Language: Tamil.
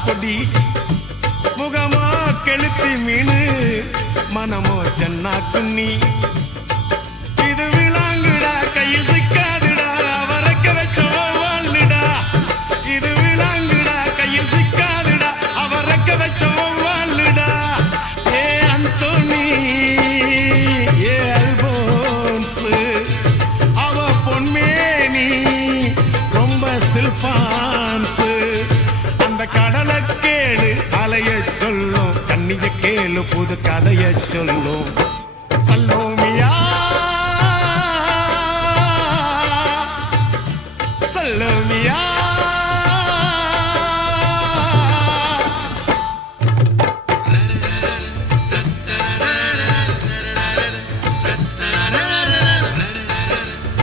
காரப்பொடி முகமோ கெளுத்தி மீனு மனமோ சென்னா குன்னி இது விளாங்குடா கையில் சிக்காதுடா அவரைக்க வச்ச வாழ்டா இது விளாங்குடா கையில் சிக்காதுடா அவரைக்க வச்ச வாழ்டா ஏ அந்தோனி ஏ அல்போன்ஸ் அவ பொன்மேனி ரொம்ப சில்பான்ஸ் அந்த கடலை கேளு அலைய சொல்லும் கண்ணிய கேளு புது கதைய சொல்லும் சல்லோமியா